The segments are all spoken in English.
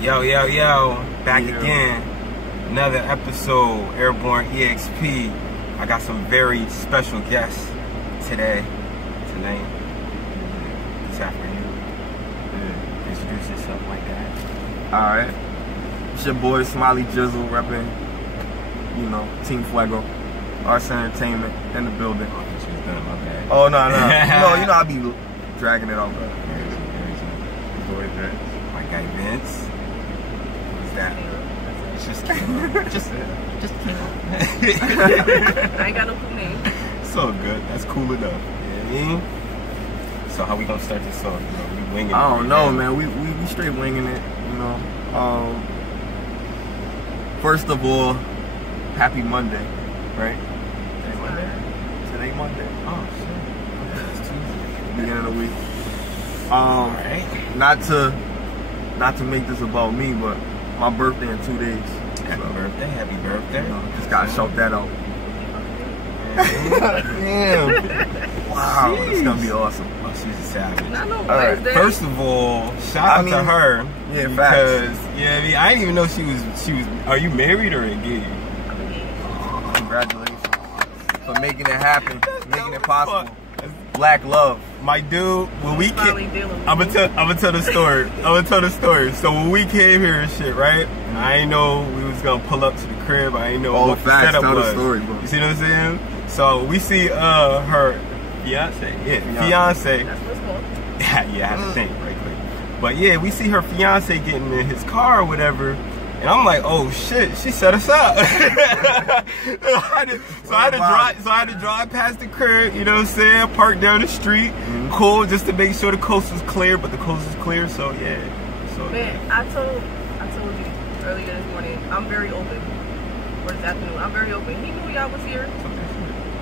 Yo, back again. Another episode, HeirBorn EXP. I got some very special guests tonight, this afternoon. Introduce yourself like that. Alright. It's your boy Smiley J, repping, Team Fuego. Arts Entertainment in the building. Oh, she's done, my bad. Oh, no. I be dragging it off. My guy Vince. Who's that? It's just Kahla. Just Kahla. I ain't got no cool name. So good. That's cool enough. Yeah. So how we gonna start this off? We winging it. I don't know, man. We straight winging it. First of all, happy Monday, right? Today Monday. Oh shit. It's Tuesday. Beginning of the week. Right. Not to make this about me, but my birthday in 2 days. Happy birthday. Just gotta shout that out. Damn. Wow, Jeez. it's gonna be awesome. Oh, she's a savage. Alright, first of all, shout out to her. Yeah, because facts. I didn't even know she was. Are you married or engaged? Congratulations for making it happen, making it possible. Black love. My dude, when we came, I'm gonna tell the story. So when we came here and shit, right? I ain't know we was gonna pull up to the crib. I ain't know what the setup was. The story, bro. You see what I'm saying? So we see her fiance. Yeah, fiance. That's what's called. Yeah, I had to think right quick. But yeah, we see her fiance getting in his car or whatever. And I'm like, oh shit, she set us up. So I had to drive past the crib, you know what I'm saying? Park down the street, cool, just to make sure the coast was clear, but the coast is clear, so yeah. So Man, I told you earlier this morning, I'm very open. Or this afternoon, I'm very open. He knew y'all was here.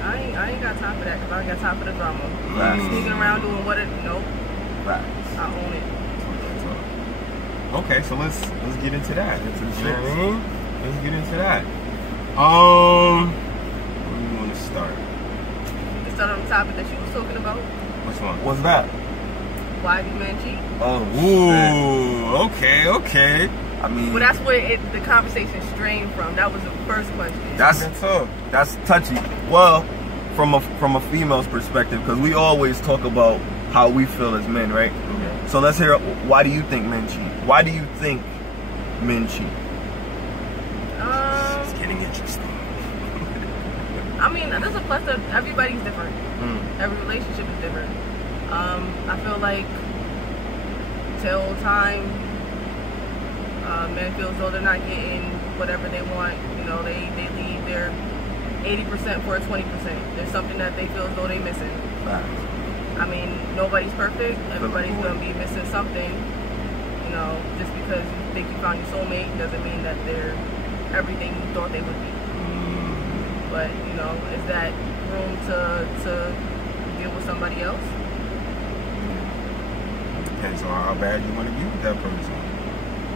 I ain't got time for that, because I ain't got time for the drama. Sneaking around doing nope. I own it. Okay, so let's get into that. Into the You shit. know what I mean? Let's get into that. Where do you want to start? You can start on the topic that you was talking about. Which one? What's that? Why do men cheat? Oh, Ooh, okay. Well, that's where the conversation strained from. That was the first question. That's touchy. Well, from a female's perspective, because we always talk about how we feel as men, right? Okay. So let's hear. Why do you think men cheat? Why do you think men cheat? It's getting interesting. I mean, there's a plus that everybody's different. Every relationship is different. I feel like till time, men feel as though they're not getting whatever they want. They leave their 80% for a 20%. There's something that they feel as though they're missing. I mean, nobody's perfect. Everybody's going to be missing something. Just because you think you found your soulmate doesn't mean that they're everything you thought they would be. But, is that room to deal with somebody else? Depends on how bad you want to be with that person.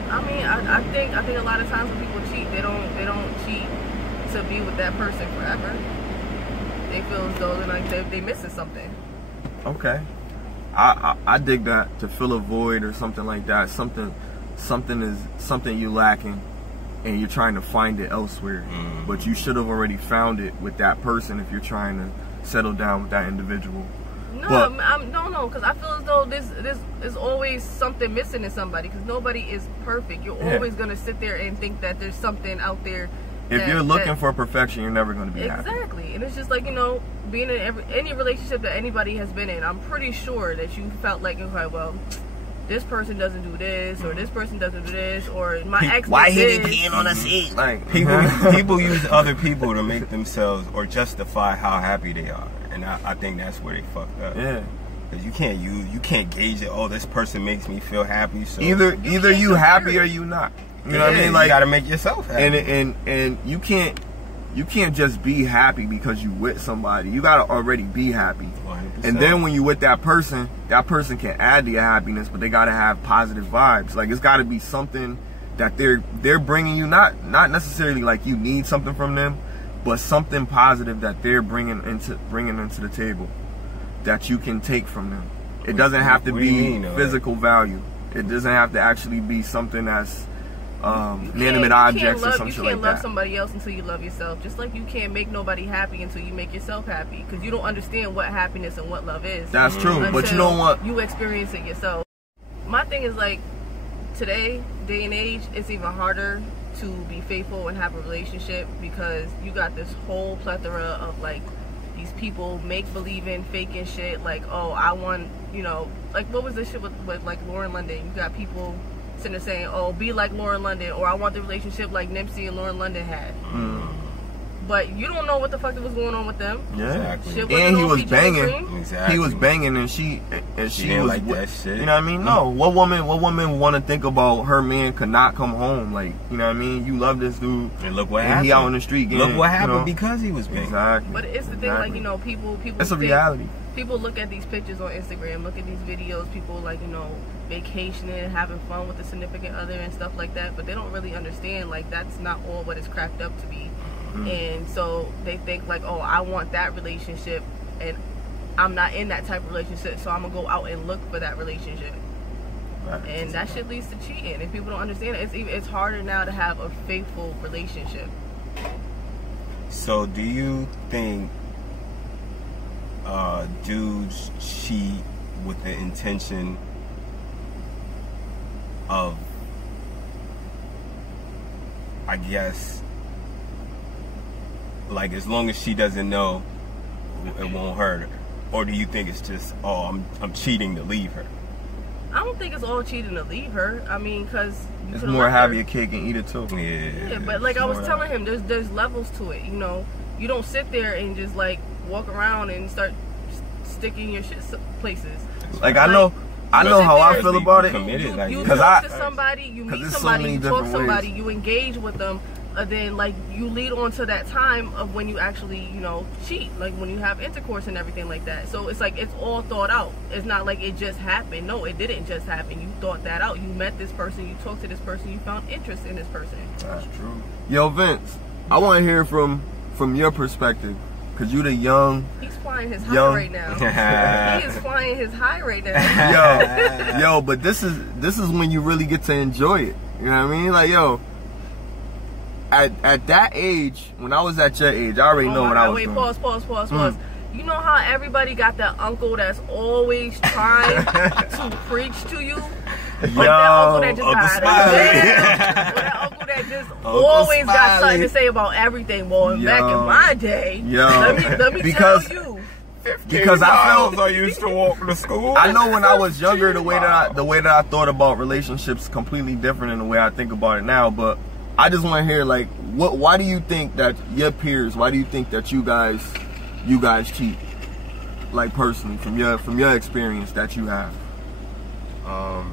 I mean, I think a lot of times when people cheat, they don't cheat to be with that person forever. They feel as though they're missing something. Okay, I dig that, to fill a void or something like that. Something you lacking, and you're trying to find it elsewhere. But you should have already found it with that person if you're trying to settle down with that individual. No, because I feel as though this is always something missing in somebody, because nobody is perfect. You're always gonna sit there and think that there's something out there. If you're looking for perfection, you're never gonna be happy. Exactly, and it's just like, being in any relationship that anybody has been in, I'm pretty sure that you felt like, okay, well, this person doesn't do this, or this person doesn't do this, or my ex. Why he peeing on the seat? Like people use other people to make themselves or justify how happy they are, and I think that's where they fucked up. Yeah, because you can't gauge it. Oh, this person makes me feel happy. So either you happy or you not. You know what I mean? Like, you gotta make yourself happy. And you can't just be happy because you with somebody. You gotta already be happy. 100%. And then when you with that person can add to your happiness, but they gotta have positive vibes. Like, it's gotta be something that they're bringing you, not necessarily like you need something from them, but something positive that they're bringing into the table that you can take from them. It doesn't have to be physical value. It doesn't have to actually be something that's inanimate objects or some shit like that. You can't love somebody else until you love yourself. Just like you can't make nobody happy until you make yourself happy. Because you don't understand what happiness and what love is. That's true, but you don't want... You experience it yourself. My thing is like, today, day and age, it's even harder to be faithful and have a relationship because you got this whole plethora of like, these people make believing, faking shit. Like, oh, I want, you know, like what was this shit with like Lauren London? You got people sitting there saying, oh, be like Lauren London, or I want the relationship like Nipsey and Lauren London had. But you don't know what the fuck was going on with them. Yeah, exactly. And he was banging. Exactly. He was banging, and she was like that shit. You know what I mean? No, what woman want to think about her man could not come home? Like, you know what I mean? You love this dude, and look what happened. He out on the street. Look what happened because he was banging. Exactly. But it's the thing, like, you know, people. It's a reality. People look at these pictures on Instagram, look at these videos. People like, you know, vacationing, having fun with the significant other and stuff like that. But they don't really understand like that's not all what it's cracked up to be. And so they think like, oh, I want that relationship and I'm not in that type of relationship, so I'm gonna go out and look for that relationship. And that shit leads to cheating. And people don't understand it. It's harder now to have a faithful relationship. So do you think dudes cheat with the intention of, I guess, like as long as she doesn't know, it won't hurt her? Or do you think it's just, oh, I'm cheating to leave her? I don't think it's all cheating to leave her. I mean, because it's more have your cake and eat it too. Yeah, but like I was telling him, there's levels to it. You know, you don't sit there and just like walk around and start sticking your shit places. Like I know how I feel about it. You talk to somebody, you meet somebody, you talk to somebody, you engage with them. Then like you lead on to that time of when you actually, you know, cheat, like when you have intercourse and everything like that. So it's like it's all thought out. It's not like it just happened. No, it didn't just happen. You thought that out. You met this person, you talked to this person, you found interest in this person. That's true. Yo, Vince, I want to hear from your perspective, because you the young. He's flying his high right now. He is flying his high right now. Yo, but this is when you really get to enjoy it. You know what I mean? Like, yo. At that age, when I was at your age, I already know what I was doing. Pause. You know how everybody got that uncle that's always trying to preach to you? Like that uncle that just or that uncle that just always got something to say about everything. Well, back in my day, let me tell you. Because I used to walk to school. I know when I was younger, the way that I thought about relationships completely different than the way I think about it now, but I just want to hear, like, why do you think that your peers, why do you think that you guys cheat? Like, personally, from your experience that you have. I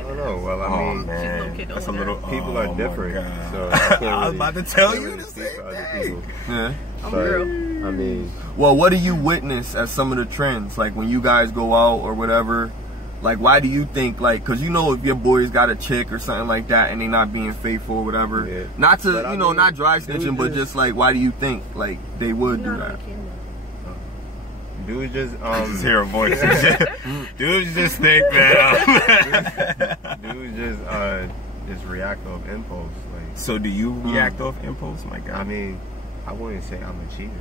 don't know. Well, I mean, that's a little, people are different. So I was about to tell you the same thing. Yeah. I mean, well, what do you witness as some of the trends? Like, when you guys go out or whatever, like, why do you think, like, because you know if your boys got a chick or something like that and they not being faithful or whatever, not to, you know, not dry snitching, but just, like, why do you think, like, they would do that? Dudes just, hear voices. Dudes just think that, dudes just react off impulse. Like, so do you react off impulse, my God? I mean, I wouldn't say I'm a cheater.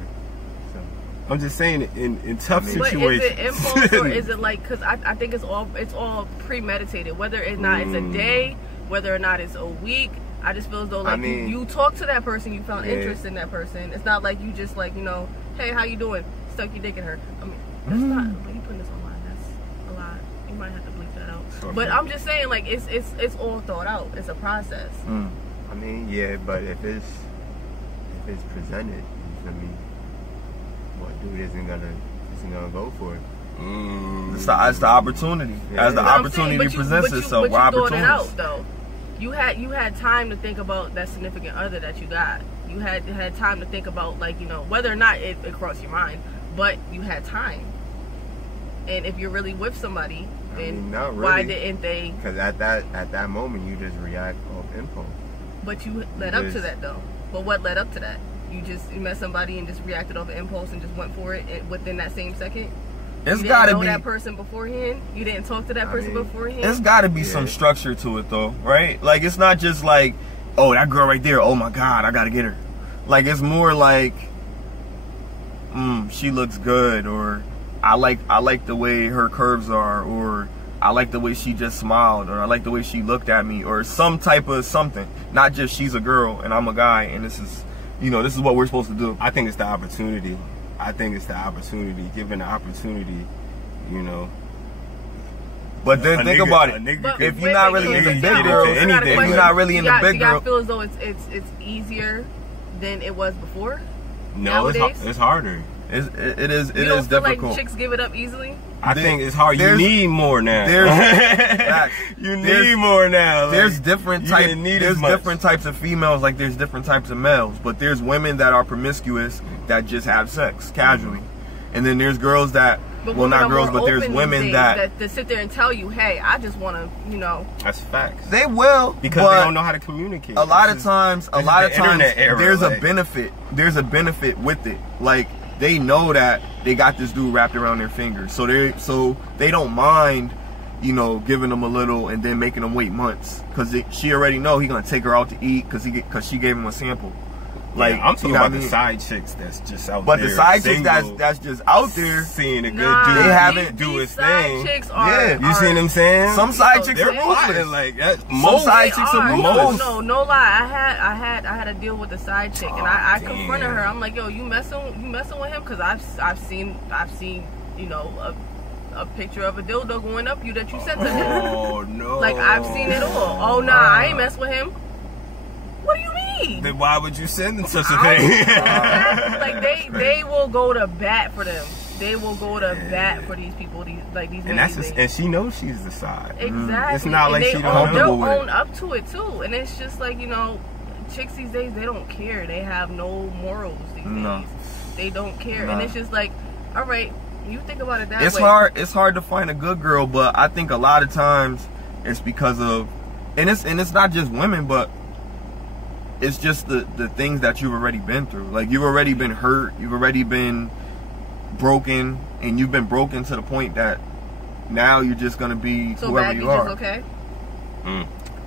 I'm just saying, in tough situations. But is it impulse or is it like? Because I think it's all premeditated. Whether or not it's a day, whether or not it's a week, I just feel as though like you talk to that person, you found interest in that person. It's not like you just like, you know, hey, how you doing? Stuck your dick in her. I mean, that's not. When you putting this online, that's a lot. You might have to bleep that out. Okay. But I'm just saying, like, it's all thought out. It's a process. I mean, yeah, but if it's presented, you feel me? Dude isn't gonna go for it. It's the opportunity. Yeah. As the opportunity presents itself, we're opportunities. Out, though. You had time to think about that significant other that you got. You had time to think about, like, you know, whether or not it crossed your mind, but you had time. And if you're really with somebody, then not really, why didn't they? Because at that moment you just react off impulse. But you led up to that though. But what led up to that? You met somebody and just reacted off impulse and just went for it within that same second? It's you gotta didn't know be that person beforehand. You didn't talk to that person beforehand. It's gotta be some structure to it though, right? Like it's not just like, oh, that girl right there, oh my God, I gotta get her. Like it's more like, she looks good, or I like the way her curves are, or I like the way she just smiled, or I like the way she looked at me, or some type of something. Not just she's a girl and I'm a guy and this is, you know, this is what we're supposed to do. I think it's the opportunity. Given the opportunity, you know. But then think about it. If you're not really in the big girl, if you're not really in the big girl, do y'all feel as though it's easier than it was before? No, it's harder. It is you don't feel difficult. Like chicks give it up easily? I think it's hard. You need more now. You need more now. There's different types. There's different types of females. Like there's different types of males. But there's women that are promiscuous that just have sex casually, and then there's girls that. Well, not girls, but there's women that sit there and tell you, hey, I just want to, you know. That's facts. They will, because they don't know how to communicate. A lot of times, there's a benefit. There's a benefit with it. Like they know that they got this dude wrapped around their finger, so they don't mind, you know, giving them a little and then making them wait months because she already know he gonna take her out to eat because she gave him a sample. Like I'm talking about the side chicks that's just out there. But the side chicks that's just out there seeing a good dude, they haven't do his thing. You see what I'm saying? Some side chicks are ruthless. Like that. Some side chicks are ruthless. No lie. I had a deal with the side chick, and I confronted her. I'm like, yo, you messing with him? Because I've seen you know a picture of a dildo going up you that you sent to him. Oh no! Like I've seen it all. Oh nah, I ain't mess with him. What do you mean? Then why would you send them such a thing? Like they will go to bat for them. They will go to bat for these people. These and she knows she's the side. Exactly. It's not like she don't they'll own up to it too. And it's just like, you know, chicks these days, they don't care. They have no morals these days. They don't care. And it's just like, all right, you think about it that way. It's hard to find a good girl, but I think a lot of times it's because of, and it's not just women, but it's just the things that you've already been through. Like you've already been hurt, you've already been broken, and you've been broken to the point that now you're just gonna be whoever you are. Just okay?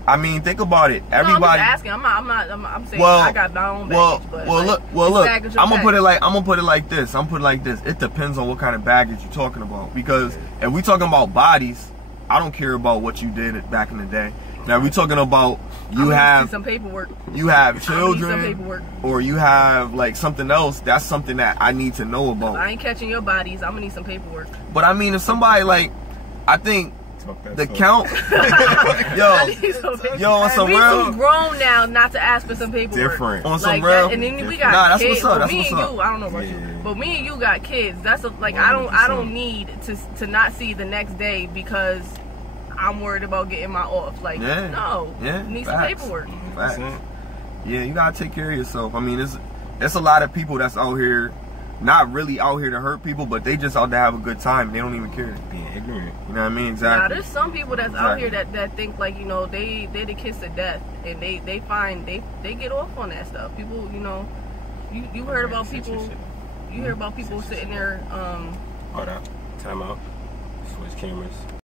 I mean, think about it. Everybody. No, I'm just asking. I'm saying I got my own baggage. Look. I'm gonna put it like this. It depends on what kind of baggage you're talking about. Because if we talking about bodies, I don't care about what you did back in the day. Now we talking about you have some paperwork. You have children, or you have like something else. That's something that I need to know about. I ain't catching your bodies. I'm gonna need some paperwork. But I mean, if somebody like, I think the count, yo, on some real. We too grown now not to ask for some paperwork. Different on some real. And then we got kids. That's what's up. Me and you, I don't know about you, but me and you got kids. That's I don't need to not see the next day because I'm worried about getting my off. Like, no. Yeah. You need some paperwork. Facts. Yeah, you gotta take care of yourself. I mean, it's a lot of people that's out here, not really out here to hurt people, but they just out to have a good time. They don't even care. Being ignorant. You know what I mean? Exactly. Now, there's some people that's out here that think like, you know, they the kiss of death, and they get off on that stuff. People, you know, you heard about people. You hear about people sitting there. Hold up. Time out. Switch cameras.